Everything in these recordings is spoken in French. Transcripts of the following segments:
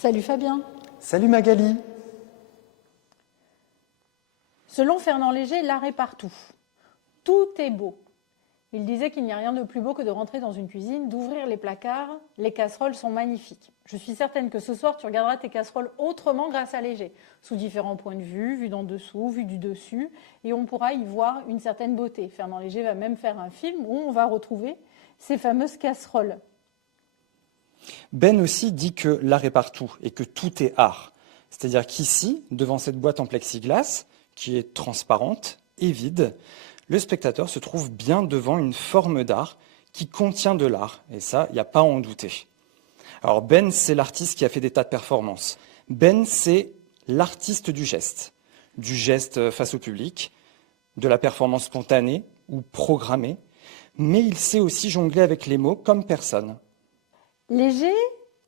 Salut Fabien. Salut Magali. Selon Fernand Léger, l'art est partout. Tout est beau. Il disait qu'il n'y a rien de plus beau que de rentrer dans une cuisine, d'ouvrir les placards. Les casseroles sont magnifiques. Je suis certaine que ce soir, tu regarderas tes casseroles autrement grâce à Léger, sous différents points de vue d'en dessous, vu du dessus, et on pourra y voir une certaine beauté. Fernand Léger va même faire un film où on va retrouver ces fameuses casseroles. Ben aussi dit que l'art est partout et que tout est art. C'est-à-dire qu'ici, devant cette boîte en plexiglas, qui est transparente et vide, le spectateur se trouve bien devant une forme d'art qui contient de l'art. Et ça, il n'y a pas à en douter. Alors Ben, c'est l'artiste qui a fait des tas de performances. Ben, c'est l'artiste du geste face au public, de la performance spontanée ou programmée, mais il sait aussi jongler avec les mots comme personne. Léger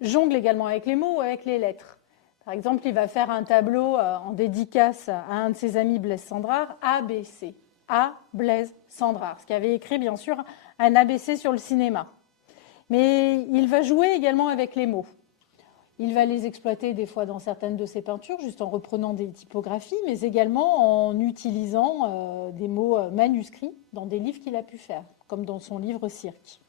jongle également avec les mots ou avec les lettres. Par exemple, il va faire un tableau en dédicace à un de ses amis Blaise Cendrars, ABC. A. Blaise Cendrars, ce qui avait écrit bien sûr un ABC sur le cinéma. Mais il va jouer également avec les mots. Il va les exploiter des fois dans certaines de ses peintures, juste en reprenant des typographies, mais également en utilisant des mots manuscrits dans des livres qu'il a pu faire, comme dans son livre Cirque.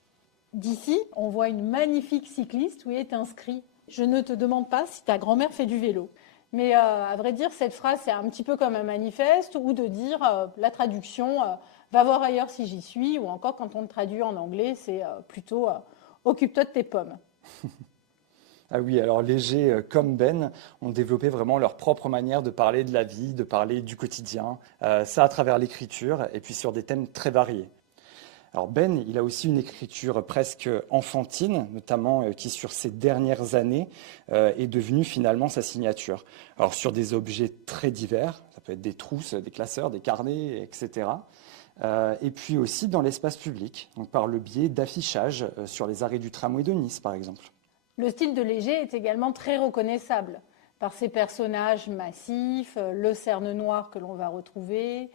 D'ici, on voit une magnifique cycliste où il est inscrit « Je ne te demande pas si ta grand-mère fait du vélo ». Mais à vrai dire, cette phrase, c'est un petit peu comme un manifeste ou de dire la traduction va voir ailleurs si j'y suis, ou encore quand on le traduit en anglais, c'est plutôt occupe-toi de tes pommes. Ah oui, alors Léger comme Ben ont développé vraiment leur propre manière de parler de la vie, de parler du quotidien, ça à travers l'écriture et puis sur des thèmes très variés. Alors Ben, il a aussi une écriture presque enfantine, notamment qui sur ces dernières années est devenue finalement sa signature. Alors sur des objets très divers, ça peut être des trousses, des classeurs, des carnets, etc. Et puis aussi dans l'espace public, donc par le biais d'affichages sur les arrêts du tramway de Nice par exemple. Le style de Léger est également très reconnaissable par ses personnages massifs, le cerne noir que l'on va retrouver,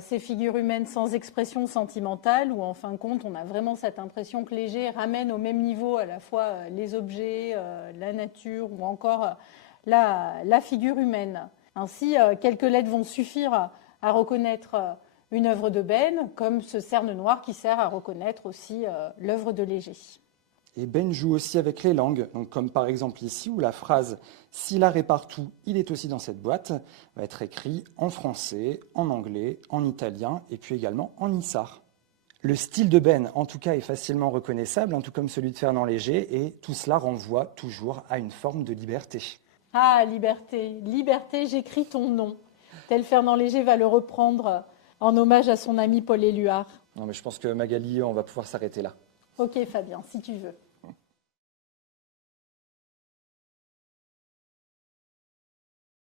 ces figures humaines sans expression sentimentale, où en fin de compte, on a vraiment cette impression que Léger ramène au même niveau à la fois les objets, la nature ou encore la figure humaine. Ainsi, quelques lettres vont suffire à reconnaître une œuvre de Ben, comme ce cerne noir qui sert à reconnaître aussi l'œuvre de Léger. Et Ben joue aussi avec les langues, donc comme par exemple ici où la phrase « Si l'art est partout, il est aussi dans cette boîte » va être écrit en français, en anglais, en italien et puis également en nissar. Le style de Ben, en tout cas, est facilement reconnaissable, tout comme celui de Fernand Léger, et tout cela renvoie toujours à une forme de liberté. Ah, liberté, liberté, j'écris ton nom. Tel Fernand Léger va le reprendre en hommage à son ami Paul Éluard. Non, mais je pense que Magali, on va pouvoir s'arrêter là. Ok Fabien, si tu veux.